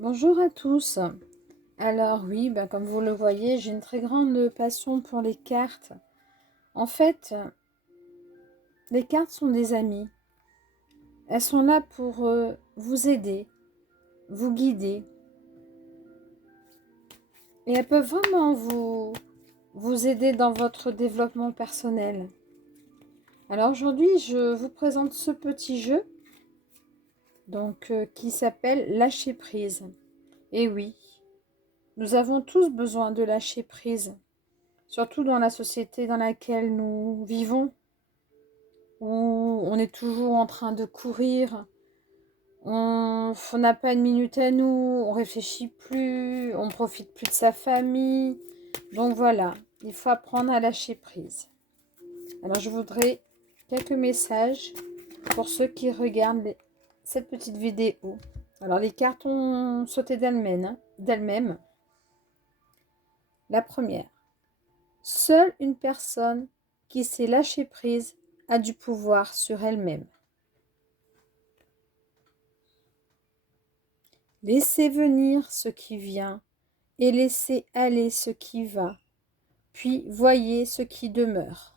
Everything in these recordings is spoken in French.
Bonjour à tous. Alors oui, comme vous le voyez, j'ai une très grande passion pour les cartes. En fait, les cartes sont des amies. Elles sont là pour vous aider, vous guider. Et elles peuvent vraiment vous aider dans votre développement personnel. Alors aujourd'hui, je vous présente ce petit jeu qui s'appelle Lâcher prise. Et oui, nous avons tous besoin de lâcher prise. Surtout dans la société dans laquelle nous vivons, où on est toujours en train de courir, on n'a pas une minute à nous, on réfléchit plus, on profite plus de sa famille. Donc voilà, il faut apprendre à lâcher prise. Alors je voudrais quelques messages pour ceux qui regardent cette petite vidéo. Alors les cartes ont sauté d'elles-mêmes. La première. Seule une personne qui sait lâcher prise a du pouvoir sur elle-même. Laissez venir ce qui vient et laissez aller ce qui va, puis voyez ce qui demeure.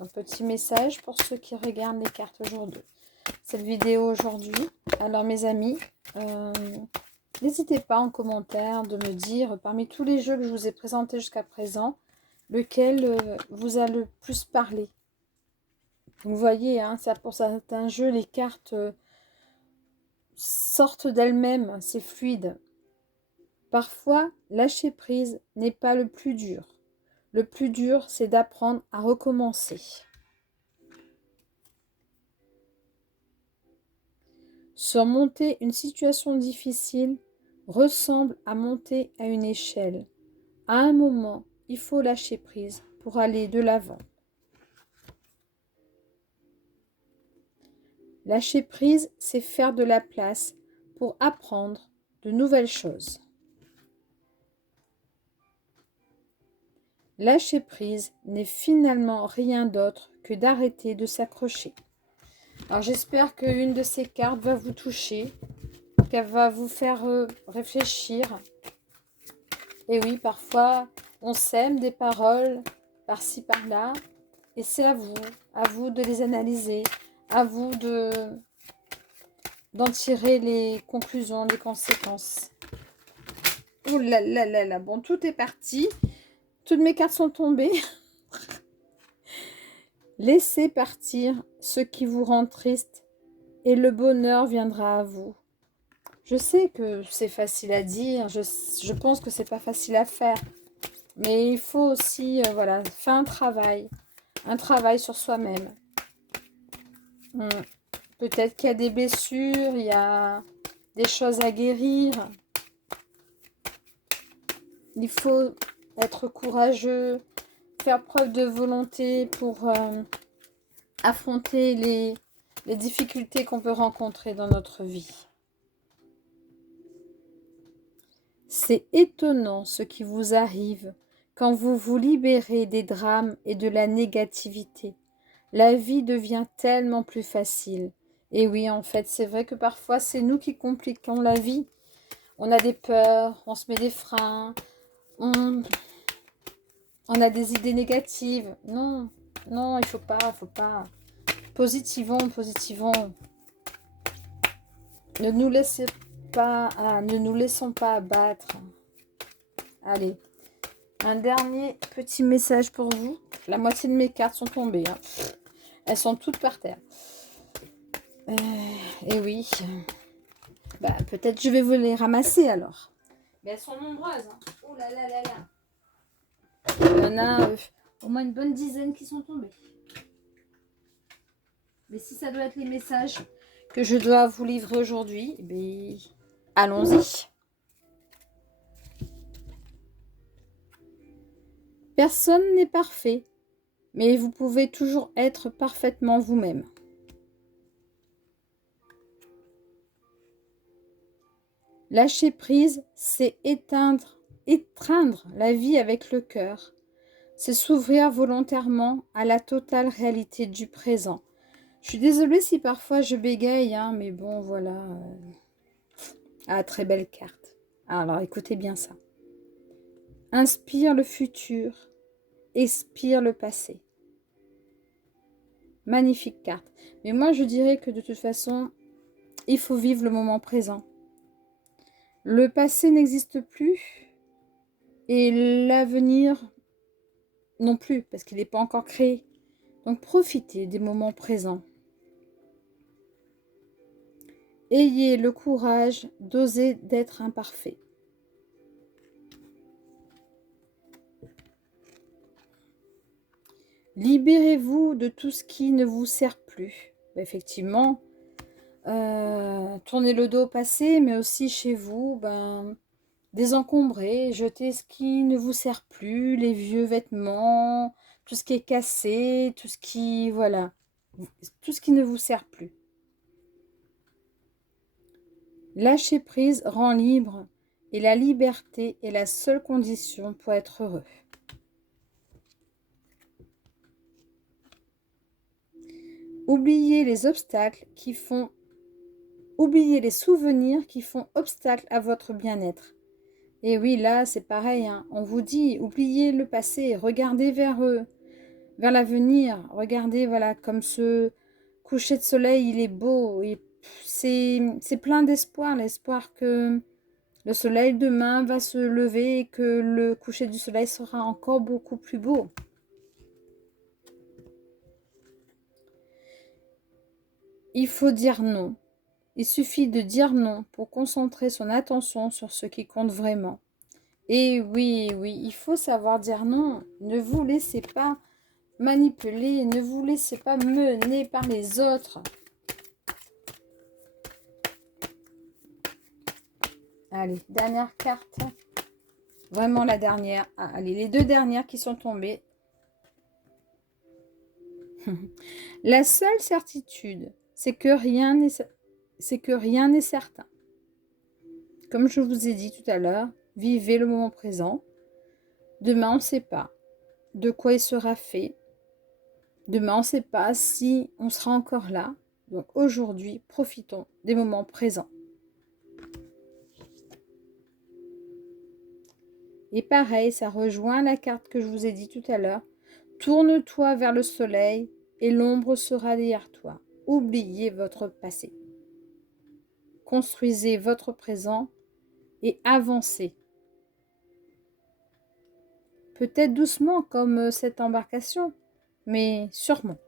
Un petit message pour ceux qui regardent les cartes aujourd'hui. Cette vidéo aujourd'hui. Alors mes amis, n'hésitez pas en commentaire de me dire parmi tous les jeux que je vous ai présentés jusqu'à présent, lequel vous a le plus parlé. Vous voyez, ça, pour certains jeux, les cartes sortent d'elles-mêmes, c'est fluide. Parfois, lâcher prise n'est pas le plus dur. Le plus dur, c'est d'apprendre à recommencer. Surmonter une situation difficile ressemble à monter à une échelle. À un moment, il faut lâcher prise pour aller de l'avant. Lâcher prise, c'est faire de la place pour apprendre de nouvelles choses. Lâcher prise n'est finalement rien d'autre que d'arrêter de s'accrocher. Alors j'espère qu'une de ces cartes va vous toucher, qu'elle va vous faire réfléchir. Et oui, parfois on sème des paroles par-ci par-là, et c'est à vous de les analyser, à vous d'en tirer les conclusions, les conséquences. Oh là là là là, bon, tout est parti. Toutes mes cartes sont tombées. Laissez partir ce qui vous rend triste et le bonheur viendra à vous. Je sais que c'est facile à dire, je pense que c'est pas facile à faire. Mais il faut aussi, faire un travail sur soi-même. Peut-être qu'il y a des blessures, il y a des choses à guérir. Il faut être courageux, faire preuve de volonté pour affronter les difficultés qu'on peut rencontrer dans notre vie. C'est étonnant ce qui vous arrive quand vous vous libérez des drames et de la négativité. La vie devient tellement plus facile. Et oui, en fait, c'est vrai que parfois, c'est nous qui compliquons la vie. On a des peurs, on se met des freins, on a des idées négatives. Non, non, il faut pas. Positivons. Ne nous laissons pas abattre. Allez, un dernier petit message pour vous. La moitié de mes cartes sont tombées. Elles sont toutes par terre. Et oui. Peut-être je vais vous les ramasser alors. Mais elles sont nombreuses. Oh là là là là. Il y en a au moins une bonne dizaine qui sont tombées. Mais si ça doit être les messages que je dois vous livrer aujourd'hui, allons-y. Personne n'est parfait, mais vous pouvez toujours être parfaitement vous-même. Lâcher prise, c'est étreindre la vie avec le cœur. C'est s'ouvrir volontairement à la totale réalité du présent. Je suis désolée si parfois je bégaye, hein, mais bon, voilà. Ah, très belle carte. Alors, écoutez bien ça. Inspire le futur, expire le passé. Magnifique carte. Mais moi, je dirais que de toute façon, il faut vivre le moment présent. Le passé n'existe plus et l'avenir non plus, parce qu'il n'est pas encore créé. Donc, profitez des moments présents. Ayez le courage d'oser d'être imparfait. Libérez-vous de tout ce qui ne vous sert plus. Effectivement, tournez le dos au passé, mais aussi chez vous, désencombrer, jeter ce qui ne vous sert plus, les vieux vêtements, tout ce qui est cassé, tout ce qui, voilà, tout ce qui ne vous sert plus. Lâcher prise rend libre et la liberté est la seule condition pour être heureux. Oubliez les obstacles qui font oubliez les souvenirs qui font obstacle à votre bien-être. Et oui, là, c'est pareil, hein. On vous dit, oubliez le passé, regardez vers eux, vers l'avenir. Regardez, voilà, comme ce coucher de soleil, il est beau. Et c'est plein d'espoir, l'espoir que le soleil demain va se lever et que le coucher du soleil sera encore beaucoup plus beau. Il faut dire non. Il suffit de dire non pour concentrer son attention sur ce qui compte vraiment. Et oui, oui, il faut savoir dire non. Ne vous laissez pas manipuler, ne vous laissez pas mener par les autres. Allez, dernière carte. Vraiment la dernière. Ah, allez, les deux dernières qui sont tombées. La seule certitude, c'est que rien n'est certain. Comme je vous ai dit tout à l'heure, vivez le moment présent. Demain, on ne sait pas de quoi il sera fait. Demain, on ne sait pas si on sera encore là. Donc aujourd'hui, profitons des moments présents. Et pareil, ça rejoint la carte que je vous ai dit tout à l'heure. Tourne-toi vers le soleil et l'ombre sera derrière toi. Oubliez votre passé. Construisez votre présent et avancez. Peut-être doucement comme cette embarcation, mais sûrement.